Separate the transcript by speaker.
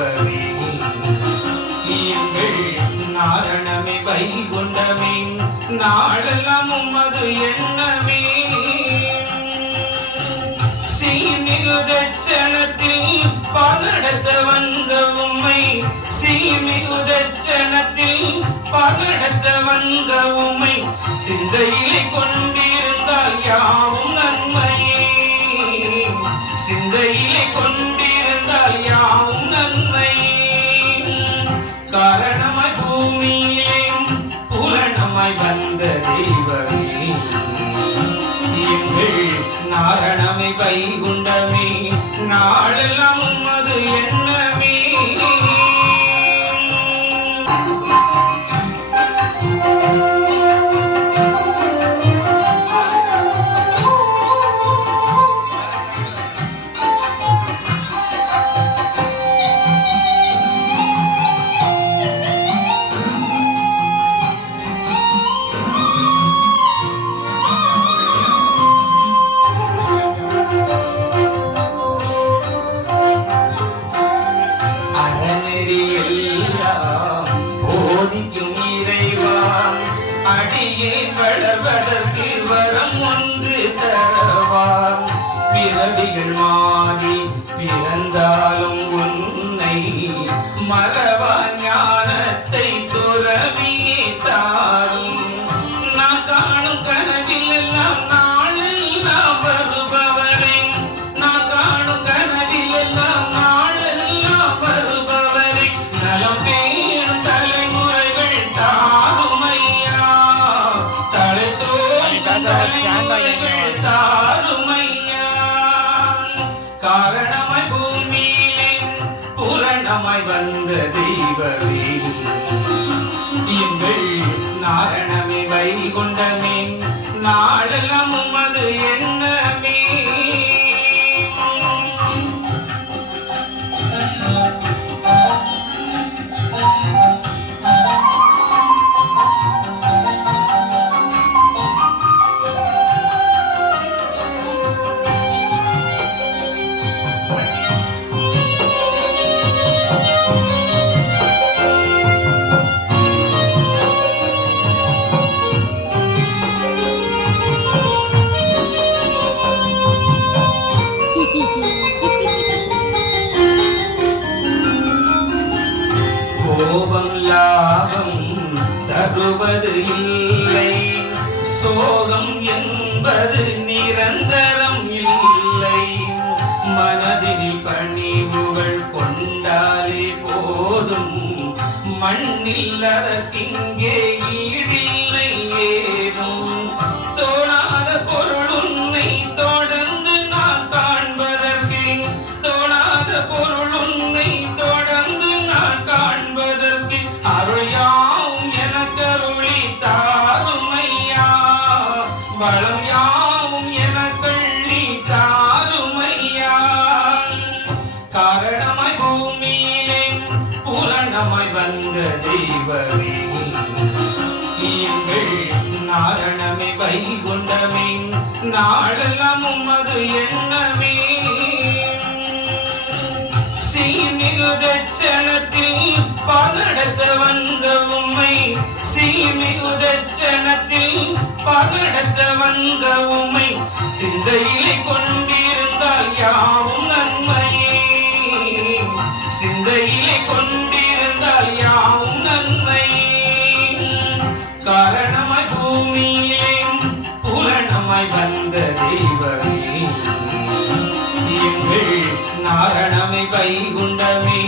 Speaker 1: தெய்வமே எங்கள் நாரணமே வைகுண்டமே. நாடெல்லாம் உமது எண்ணமே. சீமிகுதச்சனத்தில் பலடத்த வந்த உம்மை. சீமிகுதச்சனத்தில் பலடத்த வந்த உம்மை. சிந்தையிலே கொண்டிருந்தால் யாவும் நன்மையே. சிந்தையிலே கொண்டு நாரணமை வைகுண்டமே அடியே வளர்வதற்கு வரம் ஒன்று தரவார் பிறவிகள் மாறி பிறந்தாலும் உன்னை மறவா ஞானத்தை துறவியே தாரும். நான் காணும் கனவில் எல்லாம் நாளில் நாம் வருபவரே நான் காணும் கனவில் எல்லாம் நாளெல்லாம் வருபவரே நலம் கொண்ட மீன் நாடல் கோபம் லாபம் தருவது இல்லை. சோகம் என்பது நிரந்தரம் இல்லை. மனதில் பணிவுகள் கொண்டாலே போதும். மண்ணில் அதற்கு வளம் யாவும் எனக்கள்ளி தாருமையா. காரணமாய் பூமியிலே பூரணமாய் வந்த தெய்வமே. எங்கள் நாரணமே வைகுண்டமே. நாடெல்லாம் உமது எண்ணமே. நடத்த வந்த உமை சிந்தையிலே கொண்டிருந்தால் யாவும் நன்மையே. சிந்தையிலே கொண்டிருந்தால் யாவும் நன்மை காரணமாய் பூமியிலே புலனமாய் வந்த தெய்வமே. எங்கள் நாரணமை வைகுண்டமே